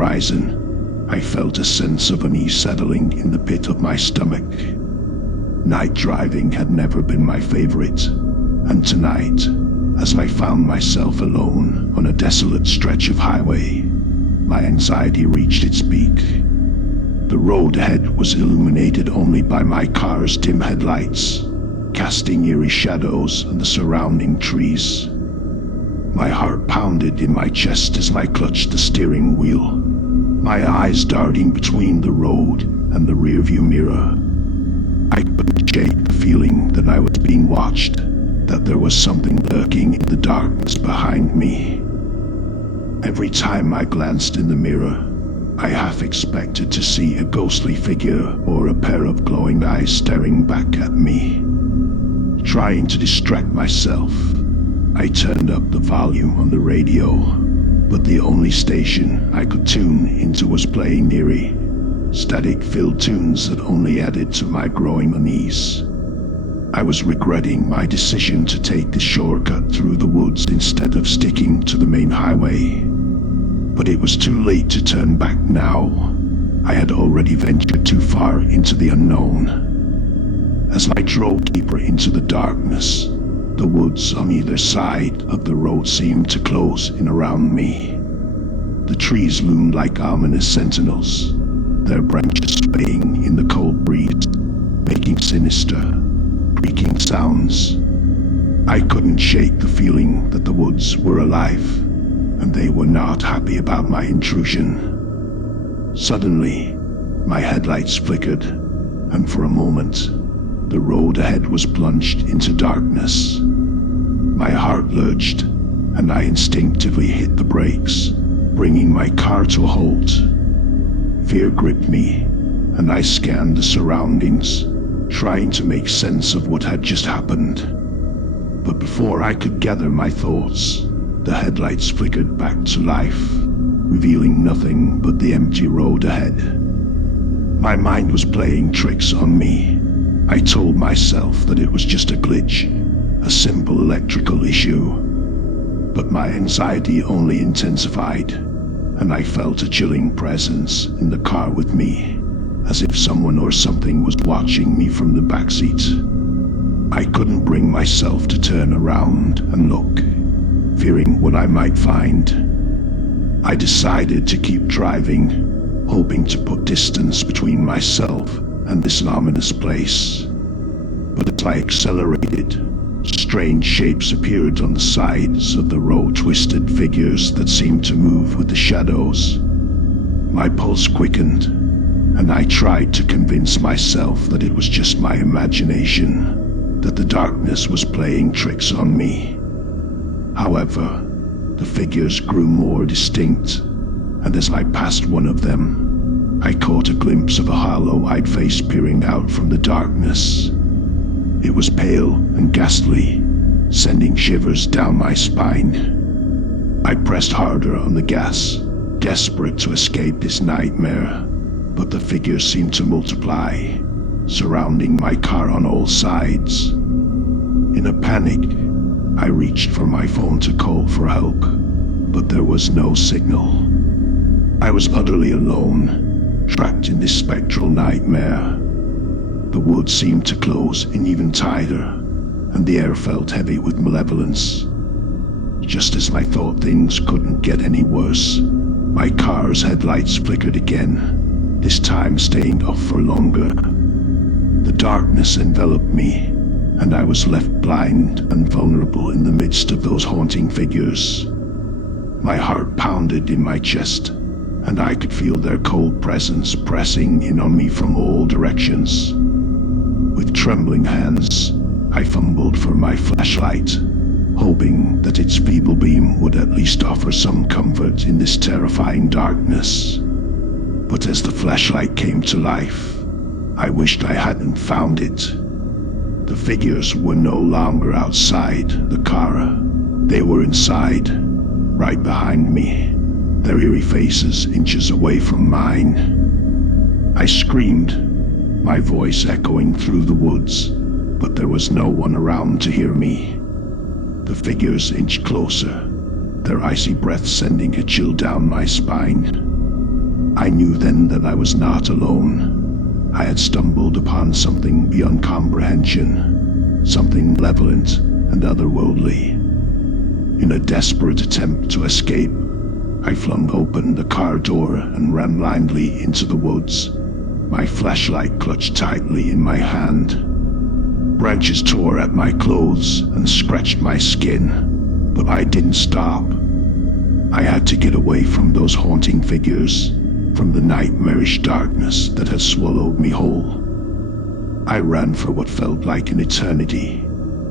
horizon, I felt a sense of unease settling in the pit of my stomach. Night driving had never been my favorite, and tonight, as I found myself alone on a desolate stretch of highway, my anxiety reached its peak. The road ahead was illuminated only by my car's dim headlights, casting eerie shadows on the surrounding trees. My heart pounded in my chest as I clutched the steering wheel, my eyes darting between the road and the rearview mirror. I couldn't shake the feeling that I was being watched, that there was something lurking in the darkness behind me. Every time I glanced in the mirror, I half expected to see a ghostly figure or a pair of glowing eyes staring back at me. Trying to distract myself, I turned up the volume on the radio, but the only station I could tune into was playing eerie, static-filled tunes that only added to my growing unease. I was regretting my decision to take the shortcut through the woods instead of sticking to the main highway. But it was too late to turn back now. I had already ventured too far into the unknown. As I drove deeper into the darkness, the woods on either side of the road seemed to close in around me. The trees loomed like ominous sentinels, their branches swaying in the cold breeze, making sinister, creaking sounds. I couldn't shake the feeling that the woods were alive, and they were not happy about my intrusion. Suddenly, my headlights flickered, and for a moment, the road ahead was plunged into darkness. My heart lurched, and I instinctively hit the brakes, bringing my car to a halt. Fear gripped me, and I scanned the surroundings, trying to make sense of what had just happened. But before I could gather my thoughts, the headlights flickered back to life, revealing nothing but the empty road ahead. My mind was playing tricks on me. I told myself that it was just a glitch, a simple electrical issue. But my anxiety only intensified, and I felt a chilling presence in the car with me, as if someone or something was watching me from the backseat. I couldn't bring myself to turn around and look, fearing what I might find. I decided to keep driving, hoping to put distance between myself and this ominous place. But as I accelerated, strange shapes appeared on the sides of the road, twisted figures that seemed to move with the shadows. My pulse quickened, and I tried to convince myself that it was just my imagination, that the darkness was playing tricks on me. However, the figures grew more distinct, and as I passed one of them, I caught a glimpse of a hollow-eyed face peering out from the darkness. It was pale and ghastly, sending shivers down my spine. I pressed harder on the gas, desperate to escape this nightmare, but the figures seemed to multiply, surrounding my car on all sides. In a panic, I reached for my phone to call for help, but there was no signal. I was utterly alone, trapped in this spectral nightmare. The woods seemed to close in even tighter, and the air felt heavy with malevolence. Just as I thought things couldn't get any worse, my car's headlights flickered again, this time staying off for longer. The darkness enveloped me, and I was left blind and vulnerable in the midst of those haunting figures. My heart pounded in my chest, and I could feel their cold presence pressing in on me from all directions. With trembling hands, I fumbled for my flashlight, hoping that its feeble beam would at least offer some comfort in this terrifying darkness. But as the flashlight came to life, I wished I hadn't found it. The figures were no longer outside the car. They were inside, right behind me, their eerie faces inches away from mine. I screamed, my voice echoing through the woods, but there was no one around to hear me. The figures inched closer, their icy breath sending a chill down my spine. I knew then that I was not alone. I had stumbled upon something beyond comprehension, something malevolent and otherworldly. In a desperate attempt to escape, I flung open the car door and ran blindly into the woods, my flashlight clutched tightly in my hand. Branches tore at my clothes and scratched my skin, but I didn't stop. I had to get away from those haunting figures, from the nightmarish darkness that had swallowed me whole. I ran for what felt like an eternity,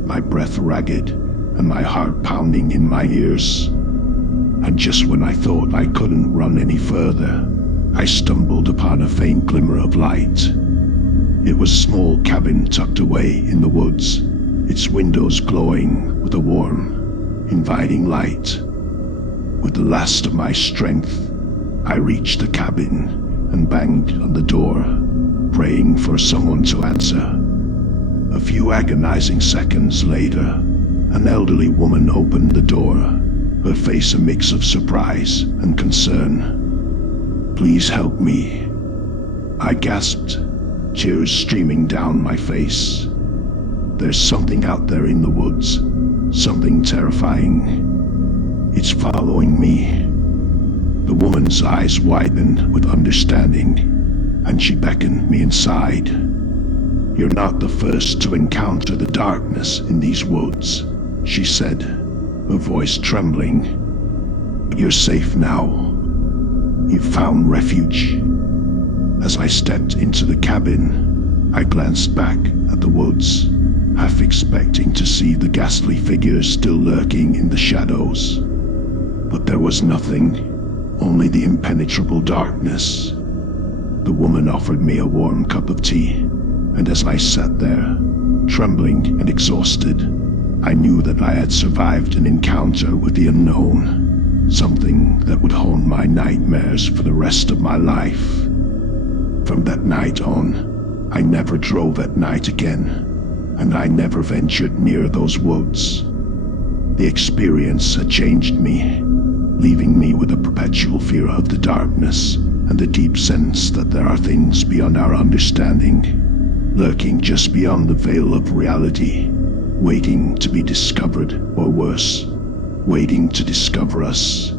my breath ragged and my heart pounding in my ears. And just when I thought I couldn't run any further, I stumbled upon a faint glimmer of light. It was a small cabin tucked away in the woods, its windows glowing with a warm, inviting light. With the last of my strength, I reached the cabin and banged on the door, praying for someone to answer. A few agonizing seconds later, an elderly woman opened the door, her face a mix of surprise and concern. "Please help me," I gasped, tears streaming down my face. "There's something out there in the woods, something terrifying. It's following me." The woman's eyes widened with understanding, and she beckoned me inside. "You're not the first to encounter the darkness in these woods," she said, her voice trembling. "You're safe now. You've found refuge." As I stepped into the cabin, I glanced back at the woods, half expecting to see the ghastly figures still lurking in the shadows. But there was nothing, only the impenetrable darkness. The woman offered me a warm cup of tea, and as I sat there, trembling and exhausted, I knew that I had survived an encounter with the unknown, something that would haunt my nightmares for the rest of my life. From that night on, I never drove at night again, and I never ventured near those woods. The experience had changed me, leaving me with a perpetual fear of the darkness and a deep sense that there are things beyond our understanding, lurking just beyond the veil of reality, waiting to be discovered, or worse, waiting to discover us.